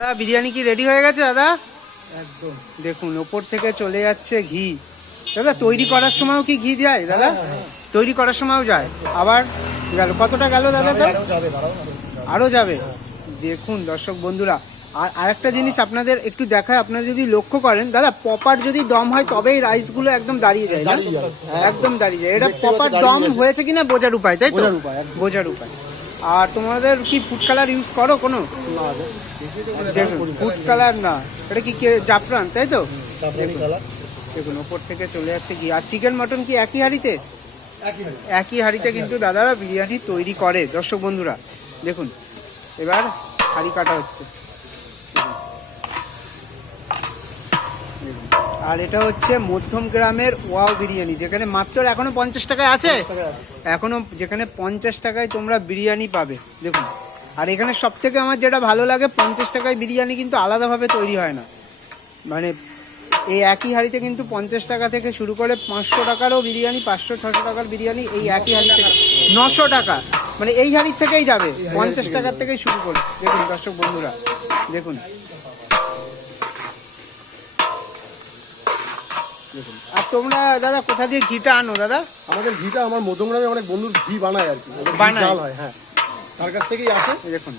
দাদা বিরিয়ানি কি রেডি হয়ে গেছে দাদা? একদম দেখুন ওপর থেকে চলে যাচ্ছে ঘি। দাদা তৈরি করার সময়ও কি ঘি যায় দাদা? তৈরি করার সময়ও যায়। আবার গেল কতটা গেল দাদা? তো আরো যাবে। দেখুন দর্শক বন্ধুরা, আর আরেকটা জিনিস আপনাদের একটু দেখায়, আপনারা যদি লক্ষ্য করেন দাদা, প্রপার যদি দম হয় তবেই রাইসগুলো একদম দাঁড়িয়ে যায় না? একদম দাঁড়িয়ে যায়। এটা প্রপার দম হয়েছে কিনা বোঝার উপায়, তাই তো? বোঝার উপায়। আর তোমাদের কি ফুড কালার ইউজ করো কোনো? দেখুন ফুড কালার না, এটা কি জাফরান, তাই তো? দেখুন ওপর থেকে চলে যাচ্ছে ঘি। আর চিকেন মটন কি একই হাঁড়িতে? একই হাঁড়িতে কিন্তু দাদারা বিরিয়ানি তৈরি করে দর্শক বন্ধুরা। দেখুন এবার হাঁড়ি কাটা হচ্ছে। আর এটা হচ্ছে মধ্যম গ্রামের ওয়াও বিরিয়ানি, যেখানে মাত্র এখনো 50 টাকায় আছে। এখনো যেখানে 50 টাকায় তোমরা বিরিয়ানি পাবে। দেখুন, আর এখানে সব থেকে আমার যেটা ভালো লাগে, 50 টাকায় বিরিয়ানি কিন্তু আলাদাভাবে তৈরি হয় না। মানে এই একই হাঁড়িতে কিন্তু 50 টাকা থেকে শুরু করে 500 টাকারও বিরিয়ানি, 500-600 টাকার বিরিয়ানি এই একই হাঁড়ি থেকে 900 টাকা, মানে এই হাঁড়ির থেকেই যাবে 50 টাকার থেকেই শুরু করে। দেখুন দর্শক বন্ধুরা, দেখুন দেখুন। আর তোমরা দাদা কোথা দিয়ে ঘিটা আনো দাদা? আমাদের ঘিটা আমার মধ্যমগ্রামে অনেক বন্ধুর ঘি বানায় আর কি, বানায়? হয়, হ্যাঁ, তার কাছ থেকেই আসে। দেখুন